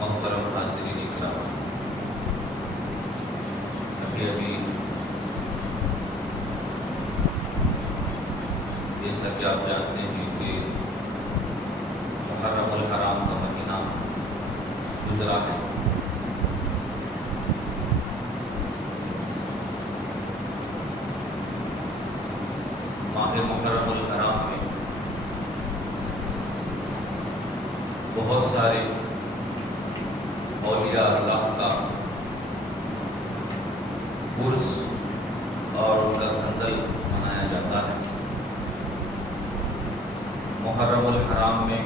محترم حاضرین اکرام، ابھی جیسا کہ آپ جانتے ہیں کہ محرم الحرام کا مہینہ گزرا ہے۔ ماہ محرم الحرام میں بہت سارے اولیاء اللہ کا عرس اور ان کا سندل منایا جاتا ہے۔ محرم الحرام میں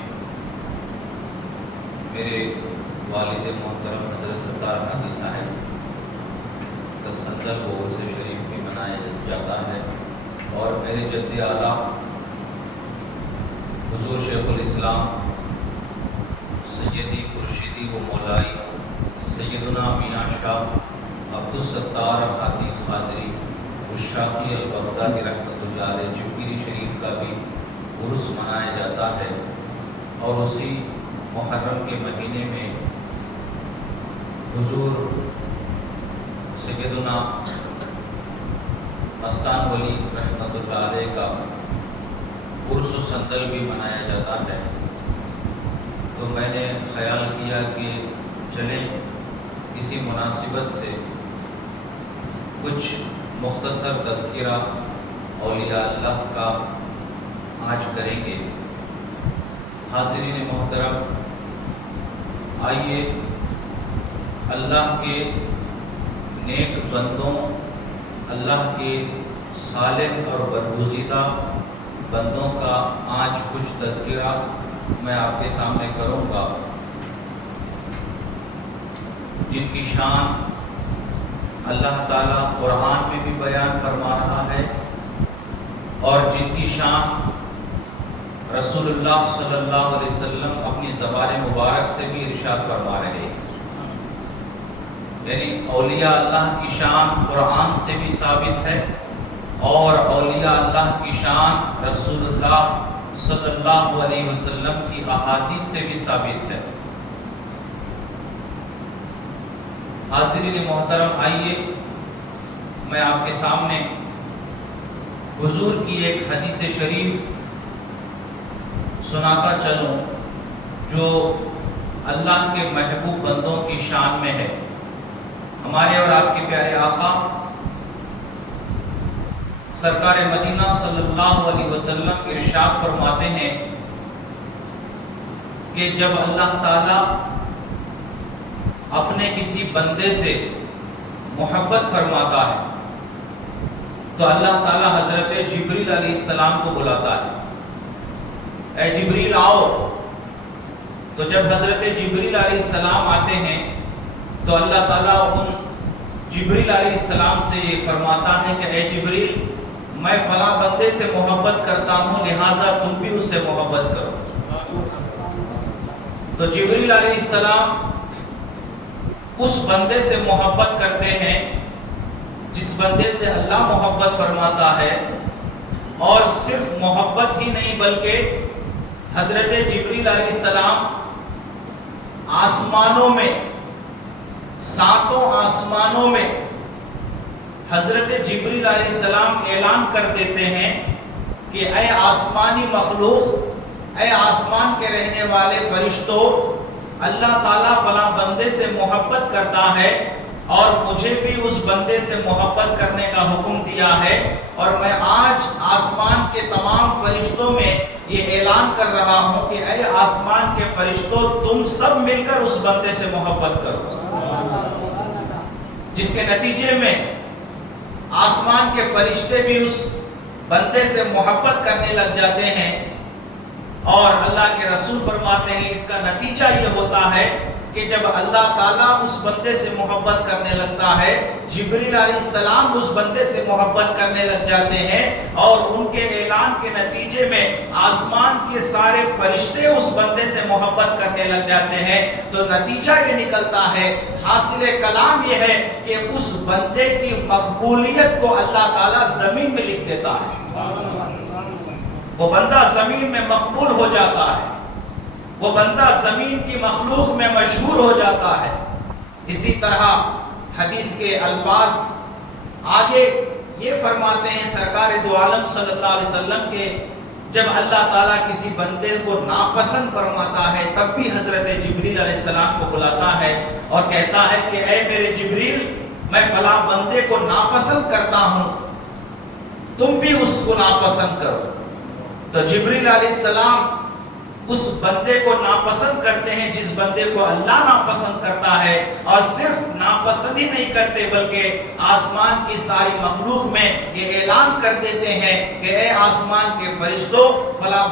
میرے والد محترم حضرت ستار حادی صاحب کا سندل و عرس شریف بھی منایا جاتا ہے، اور میرے جد اعلیٰ حضور شیخ الاسلام سیدی مرشدی و مولائی سیدنا میاں شاہ عبدالستار حادی قادری الشافعی البغدادی رحمۃ اللہ علیہ جمپیری شریف کا بھی عرس منایا جاتا ہے، اور اسی محرم کے مہینے میں حضور سیدنا مستان ولی رحمۃ اللہ علیہ کا عرس و سندل بھی منایا جاتا ہے۔ تو میں نے خیال کیا کہ چلیں اسی مناسبت سے کچھ مختصر تذکرہ اولیاء اللہ کا آج کریں گے۔ حاضرین محترم، آئیے اللہ کے نیک بندوں، اللہ کے صالح اور برگزیدہ بندوں کا آج کچھ تذکرہ میں آپ کے سامنے کروں گا، جن کی شان اللہ تعالیٰ قرآن میں بھی بیان فرما رہا ہے، اور جن کی شان رسول اللہ صلی اللہ علیہ وسلم اپنی زبان مبارک سے بھی ارشاد فرما رہے ہیں۔ یعنی اولیاء اللہ کی شان قرآن سے بھی ثابت ہے، اور اولیاء اللہ کی شان رسول اللہ صلی اللہ علیہ وسلم کی احادیث سے بھی ثابت ہے۔ حاضرین محترم، آئیے میں آپ کے سامنے حضور کی ایک حدیث شریف سناتا چلوں جو اللہ کے محبوب بندوں کی شان میں ہے۔ ہمارے اور آپ کے پیارے آقا سرکار مدینہ صلی اللہ علیہ وسلم ارشاد فرماتے ہیں کہ جب اللہ تعالیٰ اپنے کسی بندے سے محبت فرماتا ہے تو اللہ تعالیٰ حضرت جبریل علیہ السلام کو بلاتا ہے، اے جبریل آؤ۔ تو جب حضرت جبریل علیہ السلام آتے ہیں تو اللہ تعالیٰ ان جبریل علیہ السلام سے یہ فرماتا ہے کہ اے جبریل، میں فلاں بندے سے محبت کرتا ہوں، لہٰذا تم بھی اس سے محبت کرو۔ تو جبریل علیہ السلام اس بندے سے محبت کرتے ہیں جس بندے سے اللہ محبت فرماتا ہے، اور صرف محبت ہی نہیں بلکہ حضرت جبریل علیہ السلام آسمانوں میں، ساتوں آسمانوں میں حضرت جبریل علیہ السلام اعلان کر دیتے ہیں کہ اے آسمانی مخلوق، اے آسمان کے رہنے والے فرشتوں، اللہ تعالیٰ فلاں بندے سے محبت کرتا ہے، اور مجھے بھی اس بندے سے محبت کرنے کا حکم دیا ہے، اور میں آج آسمان کے تمام فرشتوں میں یہ اعلان کر رہا ہوں کہ اے آسمان کے فرشتوں، تم سب مل کر اس بندے سے محبت کرو، جس کے نتیجے میں آسمان کے فرشتے بھی اس بندے سے محبت کرنے لگ جاتے ہیں، اور اللہ کے رسول فرماتے ہیں اس کا نتیجہ یہ ہوتا ہے کہ جب اللہ تعالیٰ اس بندے سے محبت کرنے لگتا ہے، جبریل علیہ السلام اس بندے سے محبت کرنے لگ جاتے ہیں، اور ان کے اعلان کے نتیجے میں آسمان کے سارے فرشتے اس بندے سے محبت کرنے لگ جاتے ہیں، تو نتیجہ یہ نکلتا ہے، حاصل کلام یہ ہے کہ اس بندے کی مقبولیت کو اللہ تعالیٰ زمین میں لکھ دیتا ہے۔ وہ بندہ زمین میں مقبول ہو جاتا ہے، وہ بندہ زمین کی مخلوق میں مشہور ہو جاتا ہے۔ اسی طرح حدیث کے الفاظ آگے یہ فرماتے ہیں سرکار دو عالم صلی اللہ علیہ وسلم کے، جب اللہ تعالیٰ کسی بندے کو ناپسند فرماتا ہے تب بھی حضرت جبریل علیہ السلام کو بلاتا ہے اور کہتا ہے کہ اے میرے جبریل، میں فلاں بندے کو ناپسند کرتا ہوں، تم بھی اس کو ناپسند کرو۔ تو جبریل علیہ السلام اس بندے کو ناپسند کرتے ہیں جس بندے کو اللہ ناپسند کرتا ہے، اور صرف ناپسند ہی نہیں کرتے بلکہ آسمان کی ساری مخلوق میں یہ اعلان کر دیتے ہیں کہ اے آسمان کے فرشتوں، فلاں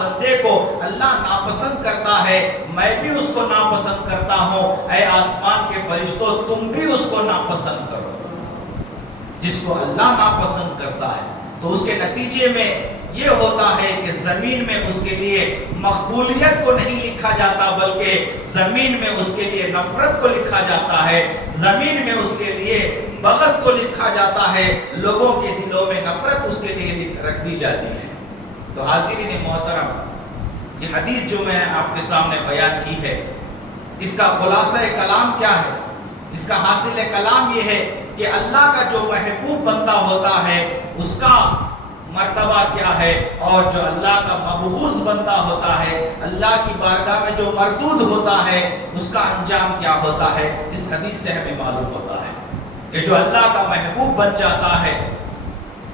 بندے کو اللہ ناپسند کرتا ہے، میں بھی اس کو ناپسند کرتا ہوں، اے آسمان کے فرشتوں تم بھی اس کو ناپسند کرو۔ جس کو اللہ ناپسند کرتا ہے تو اس کے نتیجے میں یہ ہوتا ہے کہ زمین میں اس کے لیے مقبولیت کو نہیں لکھا جاتا بلکہ زمین میں اس کے لیے نفرت کو لکھا جاتا ہے، زمین میں اس کے لیے بغض کو لکھا جاتا ہے، لوگوں کے دلوں میں نفرت اس کے لیے رکھ دی جاتی ہے۔ تو حاضرین محترم، یہ حدیث جو میں آپ کے سامنے بیان کی ہے، اس کا خلاصہ کلام کیا ہے؟ اس کا حاصل کلام یہ ہے کہ اللہ کا جو محبوب بندہ ہوتا ہے اس کا مرتبہ کیا ہے، اور جو اللہ کا مبغوض بندہ ہوتا ہے، اللہ کی بارگاہ میں جو مردود ہوتا ہے، اس کا انجام کیا ہوتا ہے۔ اس حدیث سے ہمیں معلوم ہوتا ہے کہ جو اللہ کا محبوب بن جاتا ہے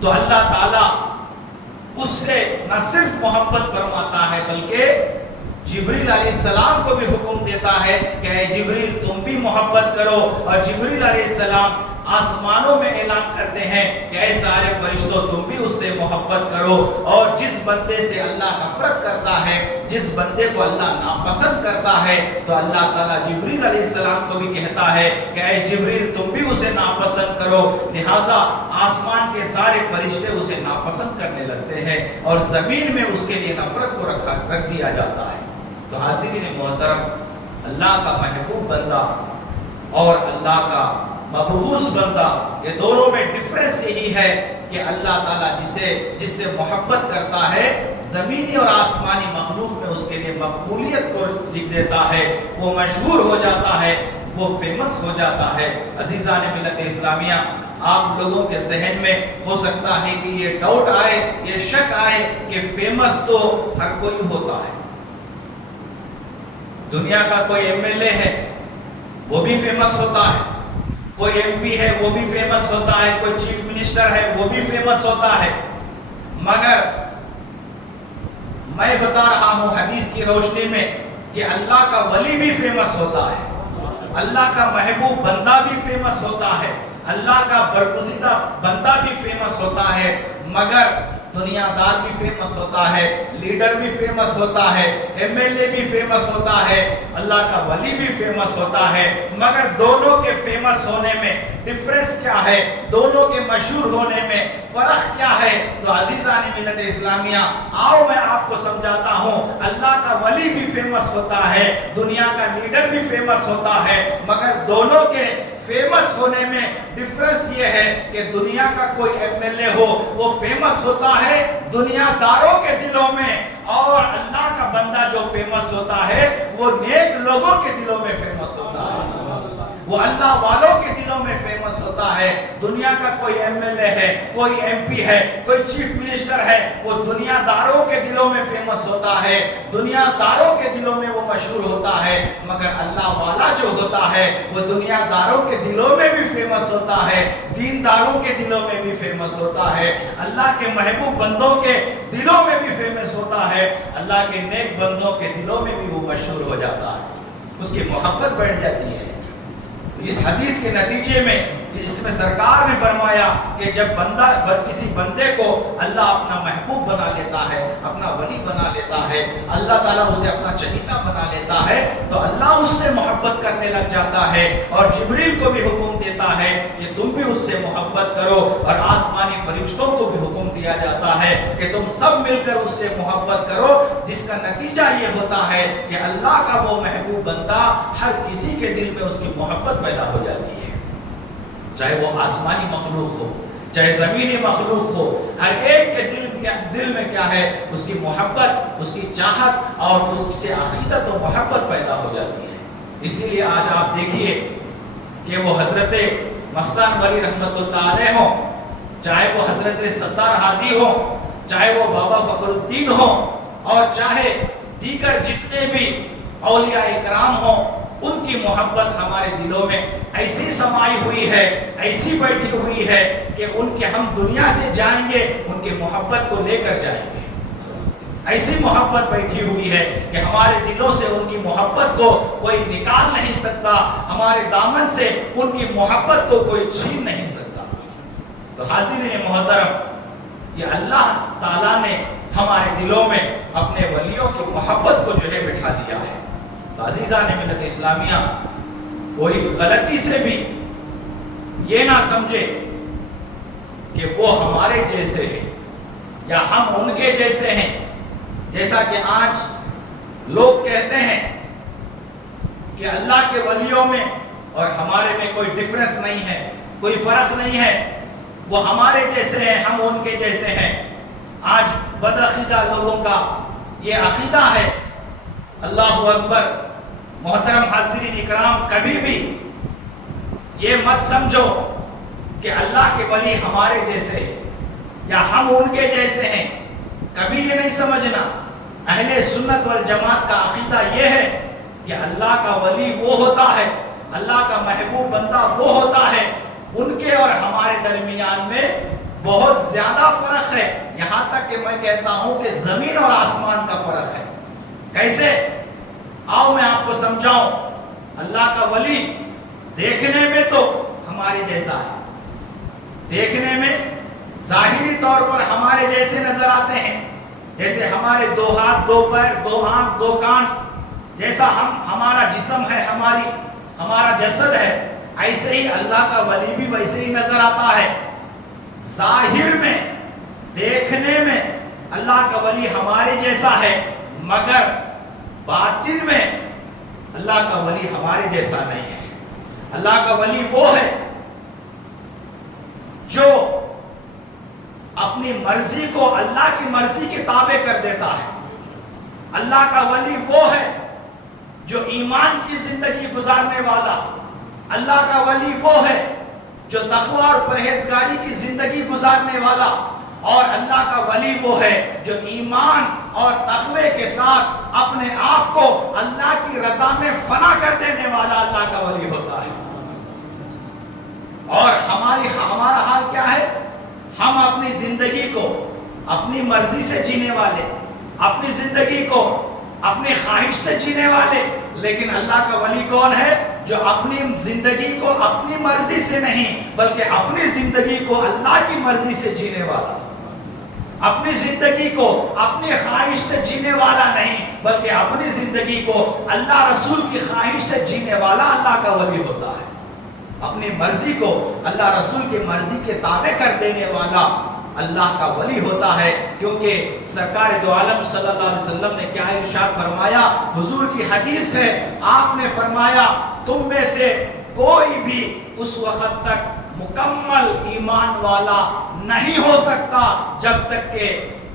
تو اللہ تعالیٰ اس سے نہ صرف محبت فرماتا ہے بلکہ جبریل علیہ السلام کو بھی حکم دیتا ہے کہ اے جبریل تم بھی محبت کرو، اور جبریل علیہ السلام آسمانوں میں اعلان کرتے ہیں کہ اے سارے فرشتوں تم بھی اس سے محبت کرو، اور جس بندے سے اللہ نفرت کرتا ہے، جس بندے کو اللہ ناپسند کرتا ہے، تو اللہ تعالیٰ جبریل علیہ السلام کو بھی کہتا ہے کہ اے جبریل تم بھی اسے ناپسند کرو، لہٰذا آسمان کے سارے فرشتے اسے ناپسند کرنے لگتے ہیں اور زمین میں اس کے لیے نفرت کو رکھ دیا جاتا ہے۔ تو حاضرین محترم، اللہ کا محبوب بندہ اور اللہ کا مبغوض بندہ، یہ دونوں میں ڈفرنس یہی ہے کہ اللہ تعالیٰ جس سے محبت کرتا ہے زمینی اور آسمانی مخلوق میں اس کے لیے مقبولیت کو لکھ دیتا ہے، وہ مشہور ہو جاتا ہے، وہ فیمس ہو جاتا ہے۔ عزیزان ملت اسلامیہ، آپ لوگوں کے ذہن میں ہو سکتا ہے کہ یہ ڈاؤٹ آئے، یہ شک آئے کہ فیمس تو ہر کوئی ہوتا ہے، دنیا کا کوئی ایم ایل اے ہے وہ بھی فیمس ہوتا ہے، کوئی ایم پی ہے وہ بھی فیمس ہوتا ہے، کوئی چیف منسٹر ہے وہ بھی فیمس ہوتا ہے، مگر میں بتا رہا ہوں حدیث کی روشنی میں کہ اللہ کا ولی بھی فیمس ہوتا ہے، اللہ کا محبوب بندہ بھی فیمس ہوتا ہے، اللہ کا برگزیدہ بندہ بھی فیمس ہوتا ہے، مگر دنیا دار بھی فیمس ہوتا ہے، لیڈر بھی فیمس ہوتا ہے، ایم ایل اے بھی فیمس ہوتا ہے، اللہ کا ولی بھی فیمس ہوتا ہے، مگر دونوں کے فیمس ہونے میں ڈفرنس کیا ہے، دونوں کے مشہور ہونے میں فرق کیا ہے؟ تو عزیزان ملت اسلامیہ، آؤ میں آپ کو سمجھاتا ہوں۔ اللہ کا ولی بھی فیمس ہوتا ہے، دنیا کا لیڈر بھی فیمس ہوتا ہے، مگر دونوں کے فیمس ہونے میں ڈفرنس یہ ہے کہ دنیا کا کوئی ایم ایل اے ہو وہ فیمس ہوتا ہے دنیا داروں کے دلوں میں، اور اللہ کا بندہ جو فیمس ہوتا ہے وہ نیک لوگوں کے دلوں میں فیمس ہوتا ہے، وہ اللہ والوں کے دلوں میں فیمس ہوتا ہے۔ دنیا کا کوئی ایم ایل اے ہے، کوئی ایم پی ہے، کوئی چیف منسٹر ہے، وہ دنیا داروں کے دلوں میں فیمس ہوتا ہے، دنیا داروں کے دلوں میں وہ مشہور ہوتا ہے، مگر اللہ والا جو ہوتا ہے وہ دنیا داروں کے دلوں میں بھی فیمس ہوتا ہے، دین داروں کے دلوں میں بھی فیمس ہوتا ہے، اللہ کے محبوب بندوں کے دلوں میں بھی فیمس ہوتا ہے، اللہ کے نیک بندوں کے دلوں میں بھی وہ مشہور ہو جاتا ہے، اس کی محبت بڑھ جاتی ہے۔ اس حدیث کے نتیجے میں جس میں سرکار نے فرمایا کہ جب بندہ کسی بندے کو اللہ اپنا محبوب بنا لیتا ہے، اپنا ولی بنا لیتا ہے، اللہ تعالیٰ اسے اپنا چہیتا بنا لیتا ہے، تو اللہ اس سے محبت کرنے لگ جاتا ہے، اور جبریل کو بھی حکم دیتا ہے کہ تم بھی اس سے محبت کرو، اور آسمانی فرشتوں کو بھی حکم دیا جاتا ہے کہ تم سب مل کر اس سے محبت کرو، جس کا نتیجہ یہ ہوتا ہے کہ اللہ کا وہ محبوب بندہ ہر کسی کے دل میں اس کی محبت پیدا ہو جاتی ہے، چاہے وہ آسمانی مخلوق ہو، چاہے زمینی مخلوق ہو، ہر ایک کے دل میں کیا ہے، اس کی محبت، اس کی چاہت اور اس سے عقیدت و محبت پیدا ہو جاتی ہے۔ اسی لیے آج آپ دیکھیے کہ وہ حضرت مستان ولی رحمت اللہ علیہ ہوں، چاہے وہ حضرت ستار ہادی ہوں، چاہے وہ بابا فخر الدین ہوں، اور چاہے دیگر جتنے بھی اولیاء اکرام ہوں، ان کی محبت ہمارے دلوں میں ایسی سمائی ہوئی ہے، ایسی بیٹھی ہوئی ہے کہ ان کے ہم دنیا سے جائیں گے ان کے محبت کو لے کر جائیں گے، ایسی محبت بیٹھی ہوئی ہے کہ ہمارے دلوں سے ان کی محبت کو کوئی نکال نہیں سکتا، ہمارے دامن سے ان کی محبت کو کوئی چھین نہیں سکتا۔ تو حاضرین محترم، یہ اللہ تعالیٰ نے ہمارے دلوں میں اپنے ولیوں کی محبت کو جو ہے بٹھا دیا ہے۔ تو عزیزان ملت اسلامیہ، کوئی غلطی سے بھی یہ نہ سمجھے کہ وہ ہمارے جیسے ہیں یا ہم ان کے جیسے ہیں، جیسا کہ آج لوگ کہتے ہیں کہ اللہ کے ولیوں میں اور ہمارے میں کوئی ڈفرنس نہیں ہے، کوئی فرق نہیں ہے، وہ ہمارے جیسے ہیں، ہم ان کے جیسے ہیں۔ آج بدعقیدہ لوگوں کا یہ عقیدہ ہے۔ اللہ اکبر۔ محترم حاضرین اکرام، کبھی بھی یہ مت سمجھو کہ اللہ کے ولی ہمارے جیسے ہیں یا ہم ان کے جیسے ہیں، کبھی یہ نہیں سمجھنا۔ اہل سنت والجماعت کا عقیدہ یہ ہے کہ اللہ کا ولی وہ ہوتا ہے، اللہ کا محبوب بندہ وہ ہوتا ہے، ان کے اور ہمارے درمیان میں بہت زیادہ فرق ہے، یہاں تک کہ میں کہتا ہوں کہ زمین اور آسمان کا فرق ہے۔ کیسے؟ آؤ میں آپ کو سمجھاؤں۔ اللہ کا ولی دیکھنے میں تو ہمارے جیسا ہے، دیکھنے میں ظاہری طور پر ہمارے جیسے نظر آتے ہیں، جیسے ہمارے دو ہاتھ، دو پیر، دو آنکھ، دو کان، جیسا ہمارا جسم ہے، ہمارا جسد ہے، ایسے ہی اللہ کا ولی بھی ویسے ہی نظر آتا ہے۔ ظاہر میں، دیکھنے میں اللہ کا ولی ہمارے جیسا ہے، مگر باطن میں اللہ کا ولی ہمارے جیسا نہیں ہے۔ اللہ کا ولی وہ ہے جو اپنی مرضی کو اللہ کی مرضی کے تابع کر دیتا ہے۔ اللہ کا ولی وہ ہے جو ایمان کی زندگی گزارنے والا، اللہ کا ولی وہ ہے جو تقوی اور پرہیزگاری کی زندگی گزارنے والا، اور اللہ کا ولی وہ ہے جو ایمان اور تقوی کے ساتھ اپنے آپ کو اللہ کی رضا میں فنا کر دینے والا اللہ کا ولی ہوتا ہے۔ اور ہمارا حال کیا ہے؟ ہم اپنی زندگی کو اپنی مرضی سے جینے والے، اپنی زندگی کو اپنی خواہش سے جینے والے، لیکن اللہ کا ولی کون ہے؟ جو اپنی زندگی کو اپنی مرضی سے نہیں بلکہ اپنی زندگی کو اللہ کی مرضی سے جینے والا، اپنی زندگی کو اپنی خواہش سے جینے والا نہیں بلکہ اپنی زندگی کو اللہ رسول کی خواہش سے جینے والا اللہ کا ولی ہوتا ہے۔ اپنی مرضی کو اللہ رسول کی مرضی کے تابع کر دینے والا اللہ کا ولی ہوتا ہے، کیونکہ سرکار دو عالم صلی اللہ علیہ وسلم نے کیا ارشاد فرمایا؟ حضور کی حدیث ہے، آپ نے فرمایا تم میں سے کوئی بھی اس وقت تک مکمل ایمان والا نہیں ہو سکتا جب تک کہ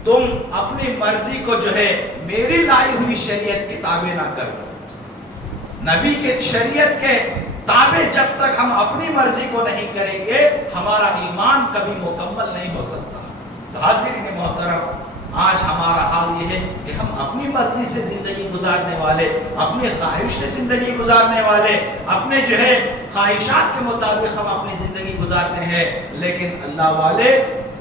تم اپنی مرضی کو جو ہے میری لائی ہوئی شریعت کے تابع نہ کر دو۔ نبی کے شریعت کے تابع جب تک ہم اپنی مرضی کو نہیں کریں گے، ہمارا ایمان کبھی مکمل نہیں ہو سکتا۔ حاضرین محترم، آج ہمارا حال یہ ہے کہ ہم اپنی مرضی سے زندگی گزارنے والے، اپنی خواہش سے زندگی گزارنے والے، اپنے جو ہے خواہشات کے مطابق ہم اپنی زندگی گزارتے ہیں، لیکن اللہ والے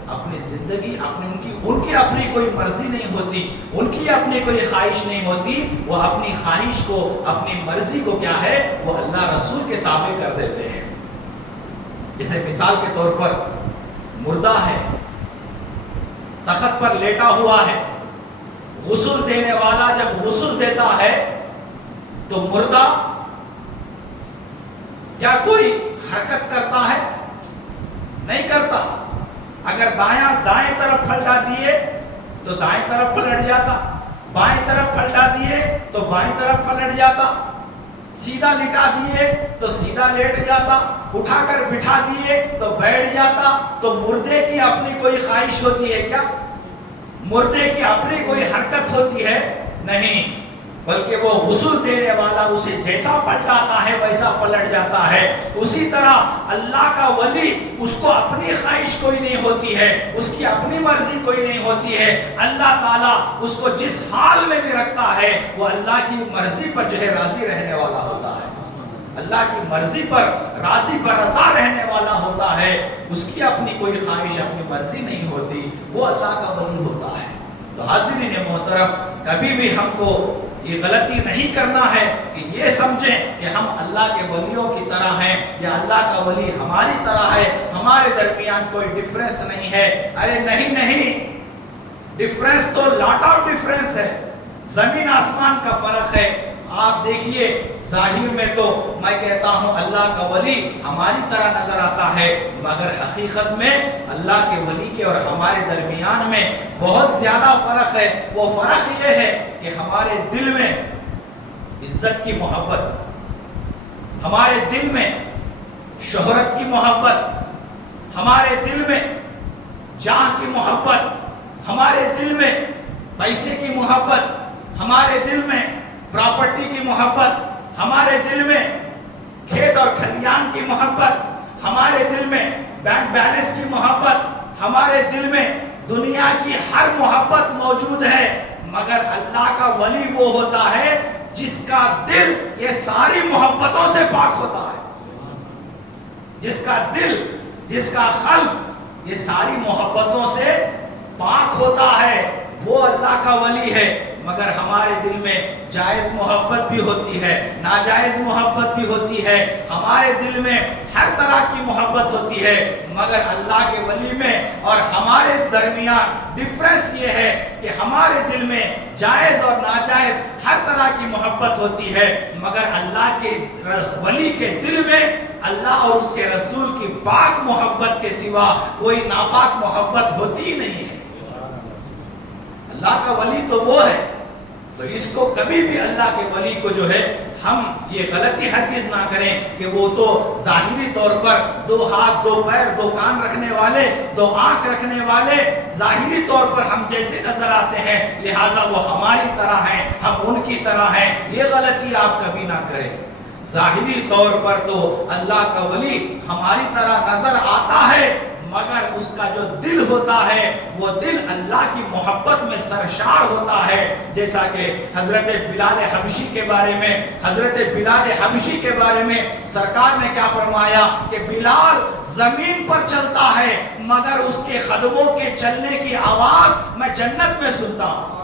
اپنی زندگی ان کی اپنی کوئی مرضی نہیں ہوتی، ان کی اپنی کوئی خواہش نہیں ہوتی، وہ اپنی خواہش کو، اپنی مرضی کو کیا ہے، وہ اللہ رسول کے تابع کر دیتے ہیں۔ جیسے مثال کے طور پر مردہ ہے، تخت پر لیٹا ہوا ہے، غسل دینے والا جب غسل دیتا ہے تو مردہ کیا کوئی حرکت کرتا ہے؟ نہیں کرتا۔ اگر دائیں طرف پلٹا دیے تو دائیں طرف پلٹ جاتا، بائیں طرف پلٹا دیے تو بائیں طرف پلٹ جاتا، سیدھا لٹا دیے تو سیدھا لیٹ جاتا، اٹھا کر بٹھا دیے تو بیٹھ جاتا۔ تو مردے کی اپنی کوئی خواہش ہوتی ہے کیا؟ مردے کی اپنی کوئی حرکت ہوتی ہے؟ نہیں، بلکہ وہ غسل دینے والا اسے جیسا پلٹاتا ہے ویسا پلٹ جاتا ہے۔ اسی طرح اللہ کا ولی، اس کو اپنی خواہش کوئی نہیں ہوتی ہے، اس کی اپنی مرضی کوئی نہیں ہوتی ہے۔ اللہ تعالیٰ اس کو جس حال میں بھی رکھتا ہے وہ اللہ کی مرضی پر جو ہے راضی رہنے والا ہوتا ہے، اللہ کی مرضی پر راضی پر رضا رہنے والا ہوتا ہے۔ اس کی اپنی کوئی خواہش، اپنی مرضی نہیں ہوتی، وہ اللہ کا ولی ہوتا ہے۔ تو حاضرین محترم، کبھی بھی ہم کو یہ غلطی نہیں کرنا ہے کہ یہ سمجھیں کہ ہم اللہ کے ولیوں کی طرح ہیں یا اللہ کا ولی ہماری طرح ہے، ہمارے درمیان کوئی ڈیفرنس نہیں ہے۔ ارے نہیں، ڈیفرنس تو لاٹ آف ڈیفرنس ہے، زمین آسمان کا فرق ہے۔ آپ دیکھیے، ظاہر میں تو میں کہتا ہوں اللہ کا ولی ہماری طرح نظر آتا ہے، مگر حقیقت میں اللہ کے ولی کے اور ہمارے درمیان میں بہت زیادہ فرق ہے۔ وہ فرق یہ ہے کہ ہمارے دل میں عزت کی محبت، ہمارے دل میں شہرت کی محبت، ہمارے دل میں جاہ کی محبت، ہمارے دل میں پیسے کی محبت، ہمارے دل میں پراپرٹی کی محبت، ہمارے دل میں کھیت اور کھلیان کی محبت، ہمارے دل میں بینک بیلنس کی محبت، ہمارے دل میں دنیا کی ہر محبت موجود ہے۔ مگر اللہ کا ولی وہ ہوتا ہے جس کا دل یہ ساری محبتوں سے پاک ہوتا ہے، جس کا دل، جس کا قلب یہ ساری محبتوں سے پاک ہوتا ہے، وہ اللہ کا ولی ہے۔ مگر ہمارے دل میں جائز محبت بھی ہوتی ہے، ناجائز محبت بھی ہوتی ہے، ہمارے دل میں ہر طرح کی محبت ہوتی ہے، مگر اللہ کے ولی میں اور ہمارے درمیان ڈیفرنس یہ ہے کہ ہمارے دل میں جائز اور ناجائز ہر طرح کی محبت ہوتی ہے، مگر اللہ کے ولی کے دل میں اللہ اور اس کے رسول کی پاک محبت کے سوا کوئی ناپاک محبت ہوتی ہی نہیں ہے۔ اللہ کا ولی تو وہ ہے، تو اس کو کبھی بھی اللہ کے ولی کو جو ہے ہم یہ غلطی ہرگز نہ کریں کہ وہ تو ظاہری طور پر 2 ہاتھ 2 پیر 2 کان رکھنے والے 2 آنکھ رکھنے والے ظاہری طور پر ہم جیسے نظر آتے ہیں لہٰذا وہ ہماری طرح ہیں، ہم ان کی طرح ہیں۔ یہ غلطی آپ کبھی نہ کریں۔ ظاہری طور پر تو اللہ کا ولی ہماری طرح نظر آتا ہے، مگر اس کا جو دل ہوتا ہے وہ دل اللہ کی محبت میں سرشار ہوتا ہے۔ جیسا کہ حضرت بلال حبشی کے بارے میں، حضرت بلال حبشی کے بارے میں سرکار نے کیا فرمایا کہ بلال زمین پر چلتا ہے مگر اس کے قدموں کے چلنے کی آواز میں جنت میں سنتا ہوں۔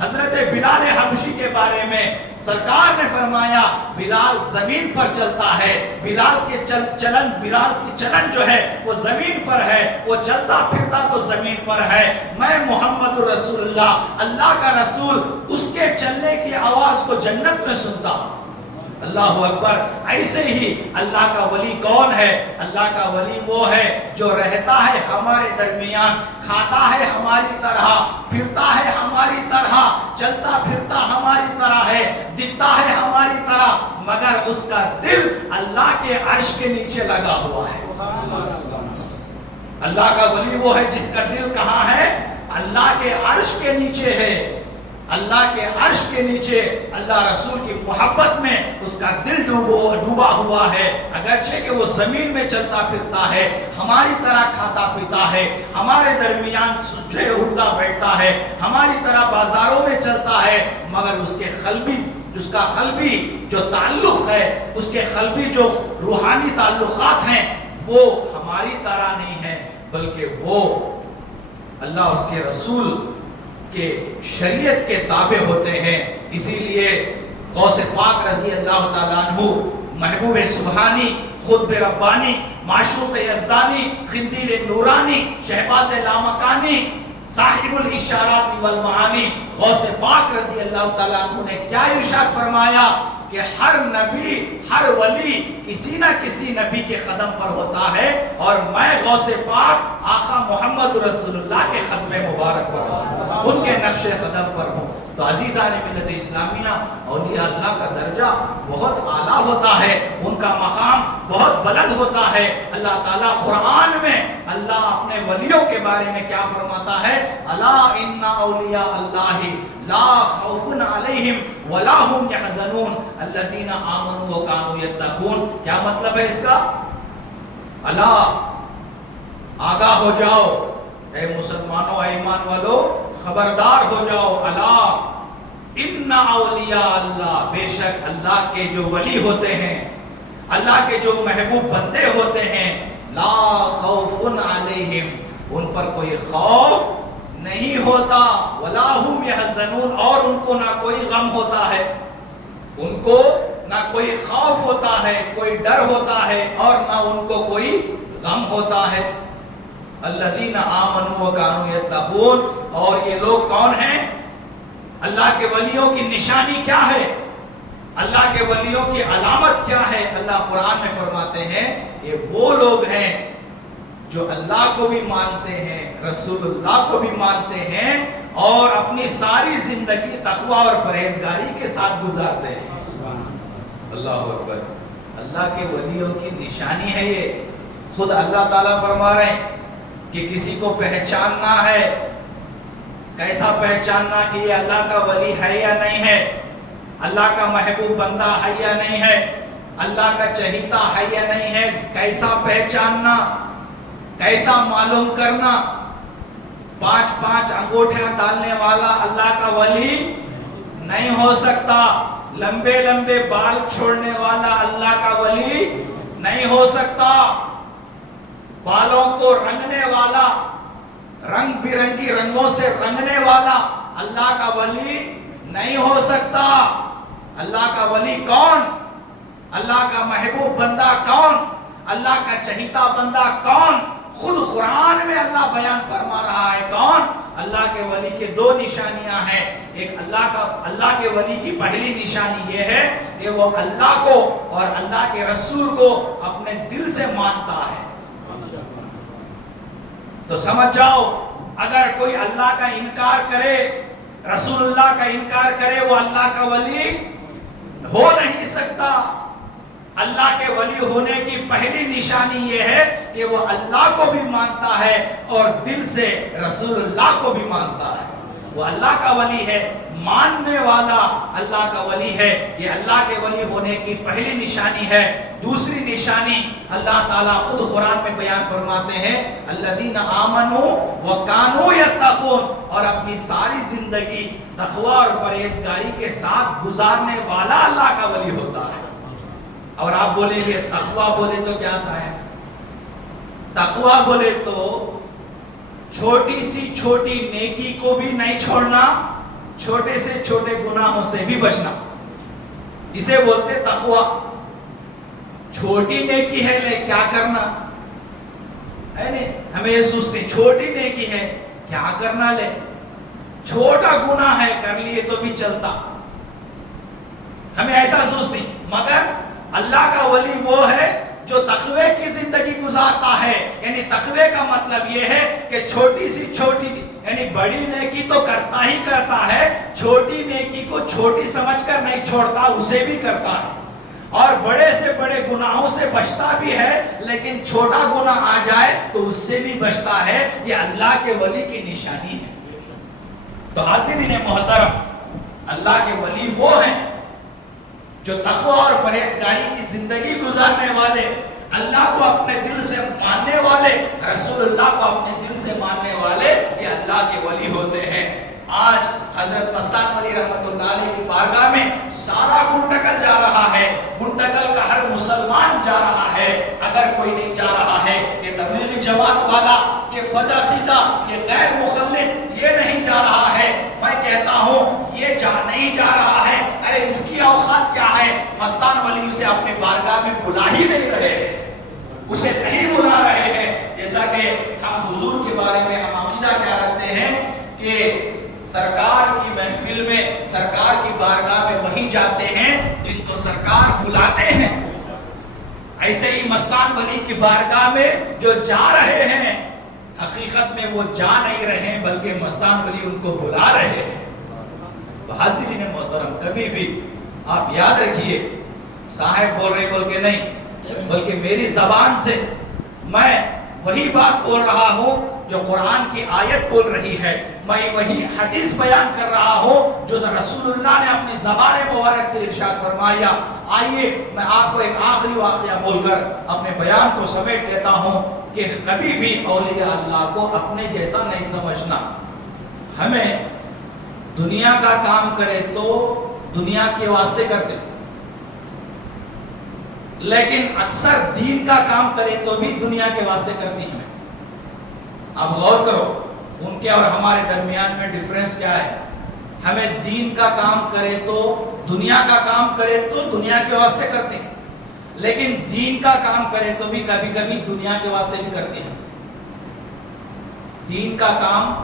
حضرت بلال حبشی کے بارے میں سرکار نے فرمایا بلال زمین پر چلتا ہے، بلال کی چلن جو ہے وہ زمین پر ہے، وہ چلتا پھرتا تو زمین پر ہے۔ میں محمد رسول اللہ، اللہ کا رسول، اس کے چلنے کی آواز کو جنت میں سنتا ہوں۔ اللہ اکبر۔ ایسے ہی اللہ کا ولی کون ہے؟ اللہ کا ولی وہ ہے جو رہتا ہے ہمارے درمیان، کھاتا ہے ہماری طرح، پھرتا ہے ہماری طرح، چلتا پھرتا ہماری طرح ہے، دکھتا ہے ہماری طرح، مگر اس کا دل اللہ کے عرش کے نیچے لگا ہوا ہے۔ اللہ کا ولی وہ ہے جس کا دل کہاں ہے؟ اللہ کے عرش کے نیچے ہے۔ اللہ کے عرش کے نیچے اللہ رسول کی محبت میں اس کا دل ڈوبا ہوا ہے، اگرچہ کہ وہ زمین میں چلتا پھرتا ہے، ہماری طرح کھاتا پیتا ہے، ہمارے درمیان جو اٹھتا بیٹھتا ہے، ہماری طرح بازاروں میں چلتا ہے، مگر اس کا قلبی جو تعلق ہے، اس کے قلبی جو روحانی تعلقات ہیں وہ ہماری طرح نہیں ہے، بلکہ وہ اللہ اس کے رسول کہ شریعت کے تابع ہوتے ہیں۔ اسی لیے غوث پاک رضی اللہ تعالیٰ عنہ محبوب سبحانی خطب ربانی، معشوق یزدانی، خندیل نورانی، شہباز لامکانی، صاحب الاشارات والمعانی، غوث پاک رضی اللہ تعالیٰ عنہ نے کیا ارشاد فرمایا کہ ہر نبی، ہر ولی کسی نہ کسی نبی کے قدم پر ہوتا ہے، اور میں غوث پاک آقا محمد رسول اللہ کے ختم مبارک پر ہوں، ان کے نقش قدم پر ہوں۔ تو عزیزان ملت اسلامیہ، اولیاء اللہ کا درجہ بہت اعلیٰ ہوتا ہے، ان کا مقام بہت بلند ہوتا ہے۔ اللہ تعالیٰ قرآن میں اللہ اپنے ولیوں کے بارے میں کیا فرماتا ہے؟ الا ان اولیاء اللہ لا خوف علیہم ولا هم يحزنون الذین آمنوا وكانوا يتقون۔ کیا مطلب ہے اس کا؟ الا، آگاہ ہو جاؤ اے مسلمانوں، اے ایمان والو، خبردار ہو جاؤ، الا ان اولیاء اللہ، بے شک اللہ کے جو ولی ہوتے ہیں، اللہ کے جو محبوب بندے ہوتے ہیں، لا خوف علیہم، ان پر کوئی خوف نہیں ہوتا، ولا هم يحزنون، اور ان کو نہ کوئی غم ہوتا ہے، ان کو نہ کوئی خوف ہوتا ہے، کوئی ڈر ہوتا ہے، اور نہ ان کو کوئی غم ہوتا ہے۔ الذین آمنوا وکانوا یتقون، اور یہ لوگ کون ہیں؟ اللہ کے ولیوں کی نشانی کیا ہے؟ اللہ کے ولیوں کی علامت کیا ہے؟ اللہ قرآن میں فرماتے ہیں یہ وہ لوگ ہیں جو اللہ کو بھی مانتے ہیں، رسول اللہ کو بھی مانتے ہیں، اور اپنی ساری زندگی تقوی اور پرہیزگاری کے ساتھ گزارتے ہیں۔ اللہ اکبر، اللہ کے ولیوں کی نشانی ہے یہ۔ خود اللہ تعالیٰ فرما رہے ہیں کہ کسی کو پہچاننا ہے، کیسا پہچاننا کہ یہ اللہ کا ولی ہے یا نہیں ہے، اللہ کا محبوب بندہ ہے یا نہیں ہے، اللہ کا چہیتا ہے یا نہیں ہے، کیسا پہچاننا، کیسا معلوم کرنا؟ 5 انگوٹھیاں ڈالنے والا اللہ کا ولی نہیں ہو سکتا، لمبے لمبے بال چھوڑنے والا اللہ کا ولی نہیں ہو سکتا، بالوں کو رنگنے والا، رنگ برنگی رنگوں سے رنگنے والا اللہ کا ولی نہیں ہو سکتا۔ اللہ کا ولی کون؟ اللہ کا محبوب بندہ کون؟ اللہ کا چہیتا بندہ کون؟ خود قرآن میں اللہ بیان فرما رہا ہے کون؟ اللہ کے ولی کے 2 نشانیاں ہیں۔ ایک اللہ کے ولی کی پہلی نشانی یہ ہے کہ وہ اللہ کو اور اللہ کے رسول کو اپنے دل سے مانتا ہے۔ تو سمجھ جاؤ، اگر کوئی اللہ کا انکار کرے، رسول اللہ کا انکار کرے، وہ اللہ کا ولی ہو نہیں سکتا۔ اللہ کے ولی ہونے کی پہلی نشانی یہ ہے کہ وہ اللہ کو بھی مانتا ہے اور دل سے رسول اللہ کو بھی مانتا ہے۔ وہ اللہ کا ولی ہے، ماننے والا اللہ کا ولی ہے۔ یہ اللہ کے ولی ہونے کی پہلی نشانی ہے۔ دوسری نشانی اللہ تعالیٰ خود قرآن میں بیان فرماتے ہیں، الذین آمنوا وکانوا یتقون، اور اپنی ساری زندگی تقوی اور پرہیزگاری کے ساتھ گزارنے والا اللہ کا ولی ہوتا ہے۔ اور آپ بولیں گے تقوی بولے تو کیا ہے؟ تقوی بولے تو چھوٹی سی چھوٹی نیکی کو بھی نہیں چھوڑنا، چھوٹے سے چھوٹے گناہوں سے بھی بچنا، اسے بولتے تقوی۔ چھوٹی نیکی ہے لے کیا کرنا ہے نہیں، ہمیں یہ سوچتے چھوٹی نیکی ہے کیا کرنا لے، چھوٹا گناہ ہے کر لیے تو بھی چلتا، ہمیں ایسا سوچتی۔ مگر اللہ کا ولی وہ ہے جو تقوی کی زندگی گزارتا ہے، یعنی تقوی کا مطلب یہ ہے کہ چھوٹی سی چھوٹی، یعنی بڑی نیکی تو کرتا ہی کرتا ہے، چھوٹی نیکی کو چھوٹی سمجھ کر نہیں چھوڑتا، اسے بھی کرتا ہے، اور بڑے سے بڑے گناہوں سے بچتا بھی ہے، لیکن چھوٹا گناہ آ جائے تو اس سے بھی بچتا ہے۔ یہ اللہ کے ولی کی نشانی ہے۔ تو حاضرین محترم، اللہ کے ولی وہ ہیں جو تقوی اور پرہیزگاری کی زندگی گزارنے والے، اللہ کو اپنے دل سے ماننے والے، رسول اللہ کو اپنے دل سے ماننے والے، یہ اللہ کے ولی ہوتے ہیں۔ آج حضرت مستان ولی رحمت اللہ علیہ کی بارگاہ میں سارا گنٹکل جا رہا ہے، گنٹکل کا ہر مسلمان جا رہا ہے۔ اگر کوئی نہیں جا رہا ہے، یہ تبلیغی جماعت والا، یہ بدعقیدہ، یہ غیر مخلص، یہ نہیں جا رہا ہے، میں کہتا ہوں یہ نہیں جا رہا ہے، ارے اس کی اوقات کیا ہے؟ مستان ولی اسے اپنے بارگاہ میں بلا ہی نہیں رہے ہیں، اسے نہیں بلا رہے ہیں۔ جیسا کہ ہم حضور کے بارے میں ہم عقیدہ کیا رکھتے ہیں کہ سرکار کی محفل میں، سرکار کی بارگاہ میں وہی جاتے ہیں جن کو سرکار بلاتے ہیں۔ ایسے ہی مستان ولی کی بارگاہ میں جو جا رہے ہیں، حقیقت میں وہ جا نہیں رہے ہیں بلکہ مستان ولی ان کو بلا رہے ہیں۔ حاضرین محترم، کبھی بھی آپ یاد رکھیے، صاحب بول رہے بول کے نہیں، بلکہ میری زبان سے میں وہی بات بول رہا ہوں جو قرآن کی آیت بول رہی ہے، میں وہی حدیث بیان کر رہا ہوں جو رسول اللہ نے اپنی زبان مبارک سے ارشاد فرمایا۔ آئیے میں آپ کو ایک آخری واقعہ بول کر اپنے بیان کو سمیٹ لیتا ہوں کہ کبھی بھی اولیاء اللہ کو اپنے جیسا نہیں سمجھنا۔ ہمیں دنیا کا کام کرے تو دنیا کے واسطے کرتے، لیکن اکثر دین کا کام کرے تو بھی دنیا کے واسطے کرتی ہیں۔ اب غور کرو ان کے اور ہمارے درمیان میں ڈیفرنس کیا ہے۔ ہمیں دین کا کام کرے تو دنیا کا کام کرے تو دنیا کے واسطے کرتے ہیں، لیکن دین کا کام کرے تو بھی کبھی کبھی دنیا کے واسطے بھی کرتے ہیں۔ دین کا کام،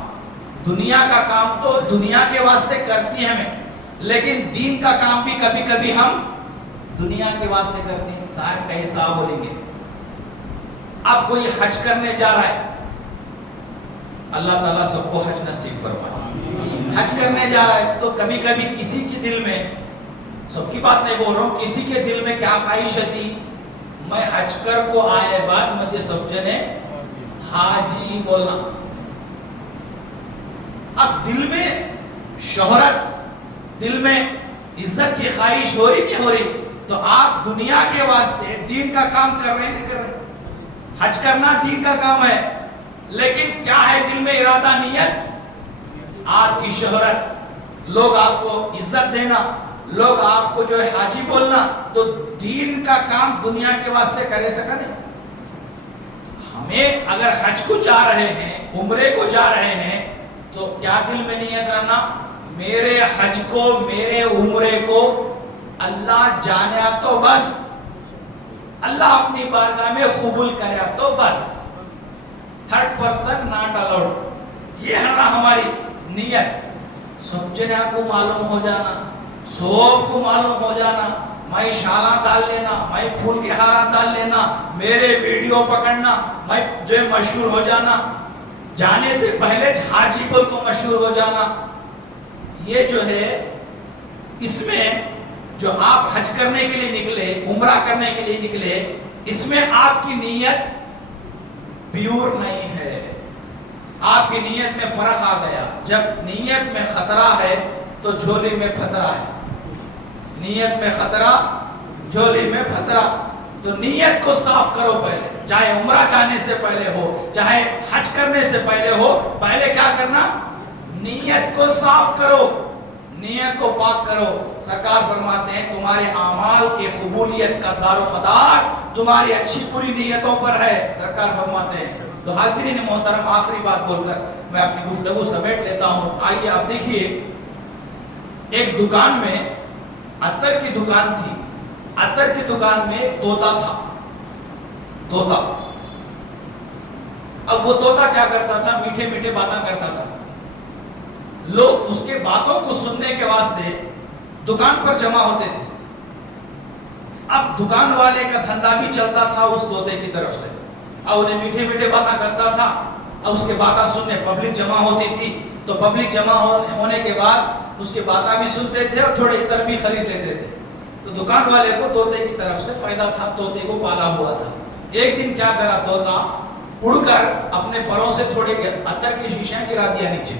دنیا کا کام تو دنیا کے واسطے کرتی ہے ہمیں، لیکن دین کا کام بھی کبھی کبھی ہم دنیا کے واسطے کرتے ہیں۔ صاحب کیسا بولیں گے؟ اب کوئی حج کرنے جا رہا ہے، اللہ تعالیٰ سب کو حج نصیب فرمائے۔ حج کرنے جا رہا ہے تو کبھی کبھی کسی کے دل میں، سب کی بات نہیں بول رہا ہوں، کسی کے دل میں کیا خواہش تھی؟ میں حج کر کو آئے بعد مجھے سب جنے حاجی بولنا۔ اب دل میں شہرت، دل میں عزت کی خواہش ہو رہی نہیں ہو رہی؟ تو آپ دنیا کے واسطے دین کا کام کر رہے نہیں کر رہے؟ حج کرنا دین کا کام ہے، لیکن کیا ہے دل میں ارادہ، نیت؟ آپ کی شہرت، لوگ آپ کو عزت دینا، لوگ آپ کو جو ہے حاجی بولنا، تو دین کا کام دنیا کے واسطے کرے سکا نہیں۔ ہمیں اگر حج کو جا رہے ہیں، عمرے کو جا رہے ہیں، تو کیا دل میں نیت رہنا؟ میرے حج کو، میرے عمرے کو اللہ جانا تو بس، اللہ اپنی بارگاہ میں قبول کرے تو بس، تھرڈ پرسن ناٹ الاؤڈ۔ یہ ہے نا ہماری نیت۔ سب جنہ کو معلوم ہو جانا، سب کو معلوم ہو جانا، میں شالا ڈال لینا، میں پھول کے ہارا ڈال لینا، میرے ویڈیو پکڑنا، میں جو مشہور ہو جانا، جانے سے پہلے حاجی بول کو مشہور ہو جانا۔ یہ جو ہے، اس میں جو آپ حج کرنے کے لیے نکلے، عمرہ کرنے کے لیے نکلے، اس میں آپ کی نیت پیور نہیں ہے، آپ کی نیت میں فرق آ گیا۔ جب نیت میں خطرہ ہے تو جھولی میں پھترا ہے، نیت میں خطرہ، جھولی میں پھترا۔ تو نیت کو صاف کرو پہلے، چاہے عمرہ جانے سے پہلے ہو، چاہے حج کرنے سے پہلے ہو، پہلے کیا کرنا؟ نیت کو صاف کرو، نیت کو پاک کرو۔ سرکار فرماتے ہیں تمہارے اعمال کے قبولیت کا دار و مدار تمہاری اچھی پوری نیتوں پر ہے، سرکار فرماتے ہیں۔ تو حاضرین محترم، آخری بات بول کر میں اپنی گفتگو سمیٹ لیتا ہوں۔ آئیے آپ دیکھیے، ایک دکان میں عطر کی دکان تھی، عطر کی دکان میں ایک طوطا تھا، طوطا۔ اب وہ طوطا کیا کرتا تھا؟ میٹھے میٹھے باتیں کرتا تھا۔ لوگ اس کے باتوں کو سننے کے واسطے دکان پر جمع ہوتے تھے۔ اب دکان والے کا دھندا بھی چلتا تھا اس طوطے کی طرف سے، اور انہیں میٹھے میٹھے باتیں کرتا تھا، اور اس کے باتیں سننے پبلک جمع ہوتی تھی۔ تو پبلک جمع ہونے کے بعد اس کے باتیں بھی سنتے تھے اور تھوڑے عطر بھی خرید لیتے تھے۔ تو دکان والے کو طوطے کی طرف سے فائدہ تھا، طوطے کو پالا ہوا تھا۔ ایک دن کیا کرا طوطا؟ اڑ کر اپنے پروں سے تھوڑے عطر کی شیشیاں گرا دیا نیچے،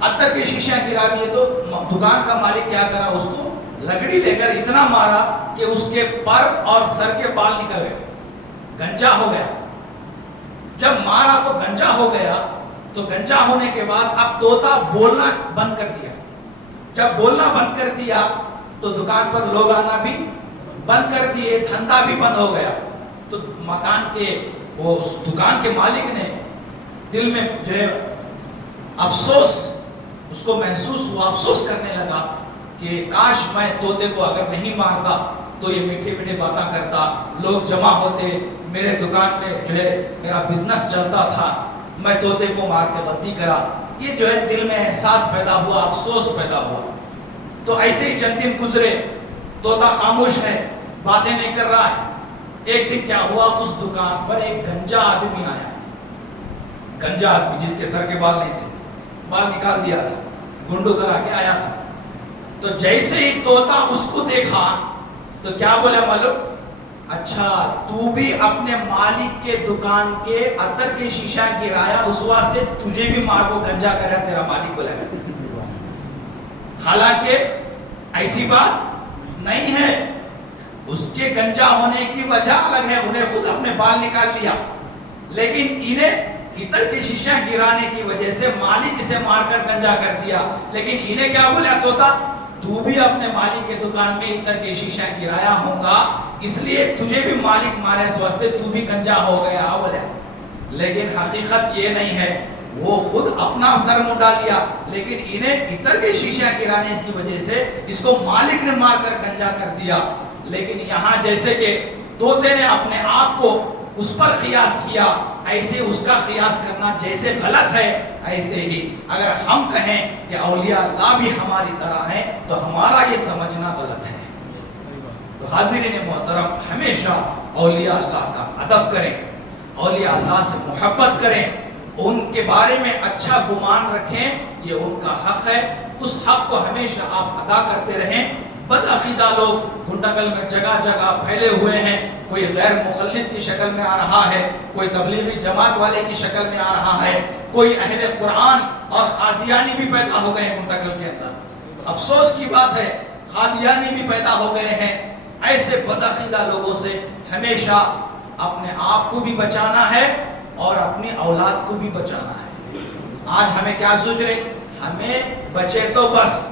عطر کی شیشیاں گرا دیے۔ تو دکان کا مالک کیا کرا؟ اس کو لکڑی لے کر اتنا مارا کہ اس کے پر اور سر کے بال نکل گئے، گنجا ہو گیا۔ جب مارا تو گنجا ہو گیا، تو گنجا ہونے کے بعد اب طوطا بولنا بند کر دیا۔ جب بولنا بند کر دیا تو دکان پر لوگ آنا بھی بند کر دیے، دھندا بھی بند ہو گیا۔ تو مکان کے وہ اس دکان کے مالک نے دل میں جو ہے افسوس، اس کو محسوس ہوا، افسوس کرنے لگا کہ کاش میں طوطے کو اگر نہیں مارتا تو یہ میٹھے میٹھے باتیں کرتا، لوگ جمع ہوتے، میرے دکان پہ جو ہے میرا بزنس چلتا تھا، میں طوطے کو مار کے غلطی کرا. یہ جو ہے دل میں احساس پیدا ہوا، افسوس پیدا ہوا. تو ایسے ہی چند دن گزرے، طوطا خاموش ہے، باتیں نہیں کر رہا ہے. ایک دن کیا ہوا، اس دکان پر ایک گنجا آدمی آیا. گنجا آدمی جس کے سر کے بال نہیں تھے، بال نکال دیا تھا، گنڈو کرا کے آیا تھا. تو جیسے ہی طوطا اس کو دیکھا تو کیا بولا معلوم؟ اچھا تو بھی اپنے مالک کے دکان کے عطر کے شیشہ گرایا، اس واسطے تجھے بھی مار کو گنجا کرا تیرا مالک بولا. حالانکہ ایسی بات نہیں ہے، اس کے گنجا ہونے کی وجہ الگ ہے، انہیں خود اپنے بال نکال لیا، لیکن انہیں عطر کے شیشہ گرانے کی وجہ سے مالک اسے مار کر گنجا کر دیا. لیکن انہیں کیا بولا طوطا؟ تو بھی اپنے مالک کے دکان میں عطر کے شیشہ گرایا ہوگا، اس لیے تجھے بھی مالک مارے، اس واسطے تو بھی گنجا ہو گیا بولا. لیکن حقیقت یہ نہیں ہے، وہ خود اپنا سر منڈا لیا، لیکن انہیں عطر کے شیشہ گرانے کی وجہ سے اس کو مالک نے مار کر گنجا کر دیا. لیکن یہاں جیسے کہ طوطے نے اپنے آپ کو اس پر قیاس کیا، ایسے اس کا قیاس کرنا جیسے غلط ہے، ایسے ہی اگر ہم کہیں کہ اولیاء اللہ بھی ہماری طرح ہیں تو ہمارا یہ سمجھنا غلط ہے. تو حاضرین محترم، ہمیشہ اولیاء اللہ کا ادب کریں، اولیاء اللہ سے محبت کریں، ان کے بارے میں اچھا گمان رکھیں، یہ ان کا حق ہے. اس حق کو ہمیشہ آپ ادا کرتے رہیں. بد عقیدہ لوگ گنڈکل میں جگہ جگہ پھیلے ہوئے ہیں، کوئی غیر مخلد کی شکل میں آ رہا ہے، کوئی تبلیغی جماعت والے کی شکل میں آ رہا ہے، کوئی اہل قرآن اور قادیانی بھی پیدا ہو گئے گنڈکل کے اندر. افسوس کی بات ہے، قادیانی بھی پیدا ہو گئے ہیں. ایسے بد عقیدہ لوگوں سے ہمیشہ اپنے آپ کو بھی بچانا ہے اور اپنی اولاد کو بھی بچانا ہے. آج ہمیں کیا سوچ رہے؟ ہمیں بچے تو بس،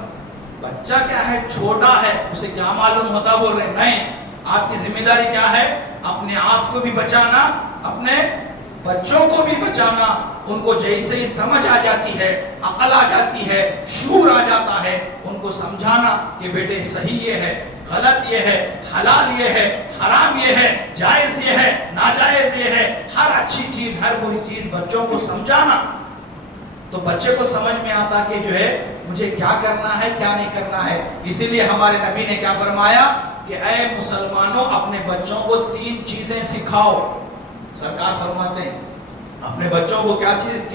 بچہ کیا ہے، چھوٹا ہے، اسے کیا معلوم ہوتا بول رہے. نہیں، آپ کی ذمہ داری کیا ہے؟ اپنے آپ کو بھی بچانا، اپنے بچوں کو بھی بچانا. ان کو جیسے ہی سمجھ آ جاتی ہے، عقل آ جاتی ہے، شعور آ جاتا ہے، ان کو سمجھانا کہ بیٹے صحیح یہ ہے، غلط یہ ہے، حلال یہ ہے، حرام یہ ہے، جائز یہ ہے، ناجائز یہ ہے. ہر اچھی چیز، ہر بری چیز بچوں کو سمجھانا، تو بچے کو سمجھ میں آتا کہ جو ہے مجھے کیا کرنا ہے، کیا نہیں کرنا ہے. اسی لیے ہمارے نبی نے کیا فرمایا کہ اے مسلمانوں، اپنے بچوں کو 3 چیزیں سکھاؤ. سرکار فرماتے ہیں اپنے بچوں کو کیا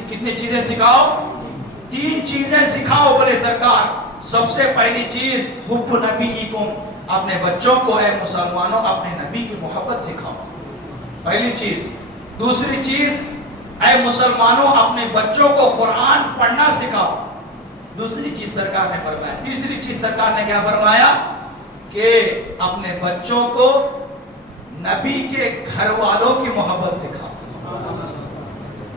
کتنی چیزیں سکھاؤ؟ 3 چیزیں سکھاؤ بولے سرکار. سب سے پہلی چیز حب نبیکم، اپنے بچوں کو اے مسلمانوں اپنے نبی کی محبت سکھاؤ، پہلی چیز. دوسری چیز اے مسلمانوں اپنے بچوں کو قرآن پڑھنا سکھاؤ، دوسری چیز سرکار نے فرمایا. تیسری چیز سرکار نے کیا فرمایا کہ اپنے بچوں کو نبی کے گھر والوں کی محبت سکھاؤ.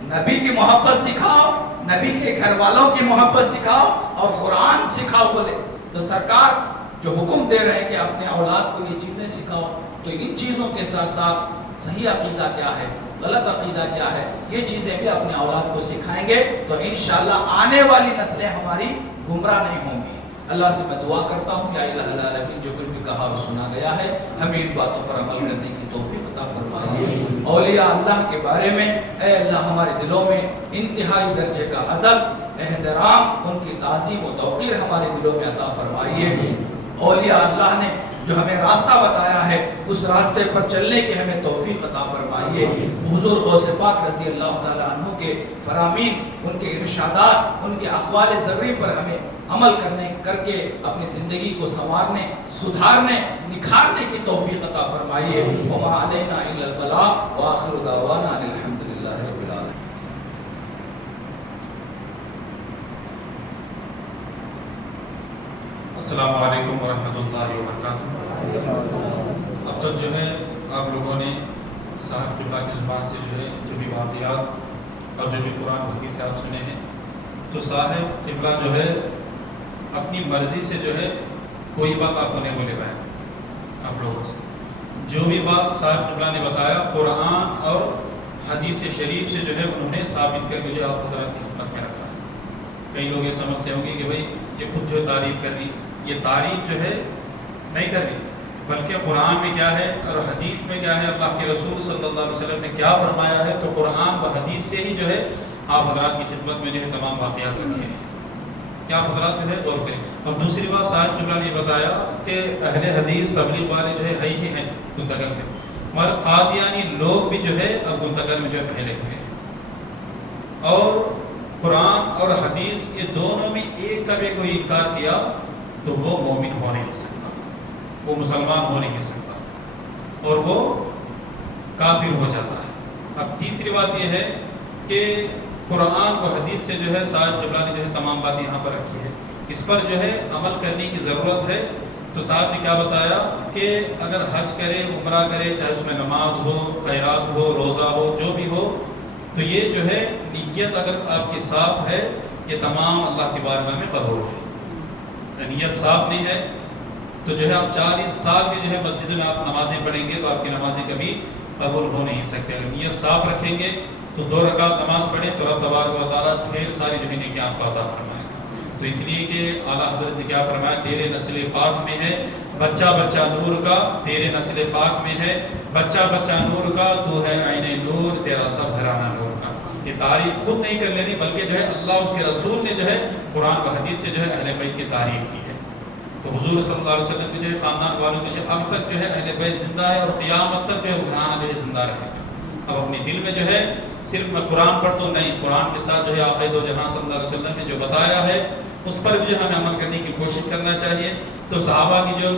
نبی کی محبت سکھاؤ، نبی کے گھر والوں کی محبت سکھاؤ اور قرآن سکھاؤ بولے. تو سرکار جو حکم دے رہے ہیں کہ اپنے اولاد کو یہ چیزیں سکھاؤ، تو ان چیزوں کے ساتھ ساتھ صحیح عقیدہ کیا ہے، غلط عقیدہ کیا ہے، یہ چیزیں بھی اپنے اولاد کو سکھائیں گے تو انشاءاللہ آنے والی نسلیں ہماری گمراہ نہیں ہوں گی. اللہ سے میں دعا کرتا ہوں یا الہ العالمین، جو کچھ بھی کہا اور سنا گیا ہے ہمیں ان باتوں پر عمل کرنے کی توفیق عطا فرمائیے. اولیاء اللہ کے بارے میں اے اللہ ہمارے دلوں میں انتہائی درجے کا ادب، احترام، ان کی تعظیم و توقیر ہمارے دلوں میں عطا فرمائیے. اولیاء اللہ نے جو ہمیں راستہ بتایا ہے اس راستے پر چلنے کی ہمیں توفیق عطا فرمائیے. حضور غوث پاک رضی اللہ تعالیٰ عنہ کے فرامین، ان کے ارشادات، ان کے اقوال زرعی پر ہمیں عمل کر کے اپنی زندگی کو سنوارنے، سدھارنے، نکھارنے کی توفیق عطا فرمائیے. وما علینا الا البلاغ وآخر دعوانا ان الحمد للہ رب العالمین. السلام علیکم ورحمۃ اللہ وبرکاتہ. اب تک جو ہے آپ لوگوں نے صاحب قبلہ کی زبان سے جو ہے جو بھی واقعات اور جو بھی قرآن حدیث سے آپ سنے ہیں، تو صاحب قبلہ جو ہے اپنی مرضی سے جو ہے کوئی بات آپ کو نہیں بولے گا آپ لوگوں سے. جو بھی بات صاحب قبلہ نے بتایا قرآن اور حدیث شریف سے جو ہے انہوں نے ثابت کر کے جو آپ حضرات کی خدمت میں رکھا ہے. کئی لوگ یہ سمجھتے ہوں گے کہ بھئی یہ خود جو تعریف کر رہی، یہ تعریف جو ہے نہیں کر رہی، بلکہ قرآن میں کیا ہے اور حدیث میں کیا ہے، اللہ کے رسول صلی اللہ علیہ وسلم نے کیا فرمایا ہے، تو قرآن و حدیث سے ہی جو ہے آپ حضرات کی خدمت میں جو ہے تمام واقعات رکھے ہیں کہ آپ حضرات جو ہے غور کریں۔ اور دوسری بات صاحب قبلہ نے بتایا کہ اہل حدیث تبلیغ والے جو ہے ہی ہیں گنتگر میں، مگر قادیانی لوگ بھی جو ہے اب گنتگر میں جو ہے پھیلے ہوئے ہیں، اور قرآن اور حدیث یہ دونوں میں ایک کا بھی کوئی انکار کیا تو وہ مومن ہو نہیں سکتا، وہ مسلمان ہو نہیں سکتا، اور وہ کافر ہو جاتا ہے۔ اب تیسری بات یہ ہے کہ قرآن و حدیث سے جو ہے صاحب قبلہ نے جو ہے تمام باتیں یہاں پر رکھی ہے، اس پر جو ہے عمل کرنے کی ضرورت ہے۔ تو صاحب نے کیا بتایا کہ اگر حج کرے، عمرہ کرے، چاہے اس میں نماز ہو، خیرات ہو، روزہ ہو، جو بھی ہو، تو یہ جو ہے نیت اگر آپ کی صاف ہے، یہ تمام اللہ کی بارگاہ میں قبول ہے۔ نیت صاف نہیں ہے تو جو ہے آپ 40 سال بھی جو ہے مسجد میں آپ نمازیں پڑھیں گے تو آپ کی نمازیں کبھی قبول ہو نہیں سکتے۔ اگر نیت صاف رکھیں گے تو 2 رکعت نماز پڑھیں تو رب تبارک و تعالیٰ ڈھیر ساری جو ہے نیکیاں آپ کو عطا فرمائے گا۔ تو اس لیے کہ اعلیٰ حضرت نے کیا فرمایا، تیرے نسل پاک میں ہے بچہ بچہ نور کا، تیرے نسل پاک میں ہے بچہ بچہ نور کا، تو ہے عین نور، تیرا سب گھرانہ نور کا۔ یہ تعریف خود نہیں کر لینی، بلکہ جو ہے اللہ اس کے رسول نے جو ہے قرآن و حدیث سے جو ہے اہل بیت کی تعریف کی ہے۔ تو حضور صلی اللہ علیہ وسلم کے جو ہے خاندان والوں کے اب تک جو ہے اہل بیت زندہ ہے، اور قیامت تک جو ہے گھرانہ جو ہے زندہ رہے گا۔ اب اپنے دل میں جو ہے صرف میں قرآن پڑھ تو نہیں، قرآن کے ساتھ جو ہے آقا دو جہاں صلی اللہ علیہ وسلم نے جو بتایا ہے اس پر بھی جو ہمیں عمل کرنے کی کوشش کرنا چاہیے۔ تو صحابہ کی جو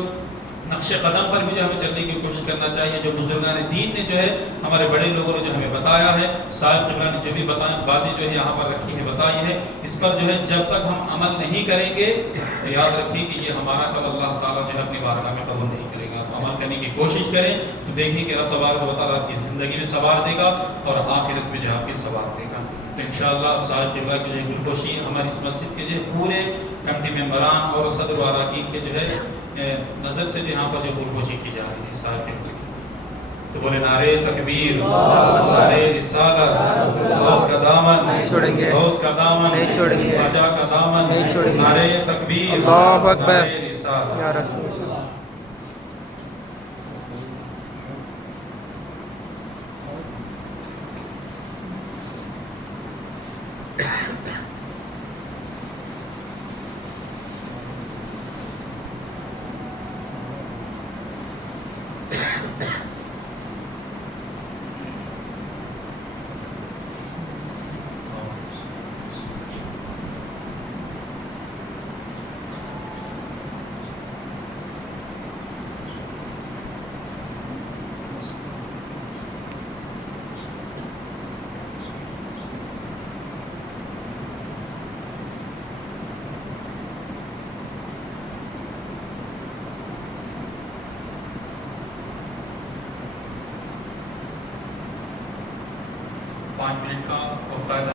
نقش قدم پر بھی جو ہمیں چلنے کی کوشش کرنا چاہیے، جو بزرگان دین نے جو ہے ہمارے بڑے لوگوں نے جو ہمیں بتایا ہے، صاحب قبلہ نے جو بھی باتیں جو ہے یہاں پر رکھی ہے، بتائی ہے، اس پر جو ہے جب تک ہم عمل نہیں کریں گے تو یاد رکھیں کہ یہ ہمارا کل اللہ تعالیٰ جو ہے اپنی بارگاہ میں قبول نہیں کرے گا۔ آپ عمل کرنے کی کوشش کریں تو دیکھیں کہ رب تبارک و تعالیٰ آپ کی زندگی میں ثواب دے گا اور آخرت میں جو ہے آپ کی ثواب دے گا۔ تو انشاءاللہ اب صاحب قبلہ کی جو ہے گلگوشی ہماری اس مسجد کے جو پورے کمیٹی ممبران اور صدر و اراکین کے جو ہے نظر سے یہاں پر جو گلگوشی کی جا رہی ہے صاحب قبلہ کی، تو بولے نعرے تکبیر، نعرے رسالت، غوث کا دامن نہیں چھوڑیں گے، غوث کا دامن نہیں چھوڑیں گے، خواجہ کا دامن نہیں چھوڑیں گے، نعرے تکبیر، اللہ اکبر، نعرے رسالت، یا رسول اللہ۔ پانچ منٹ کا وقفہ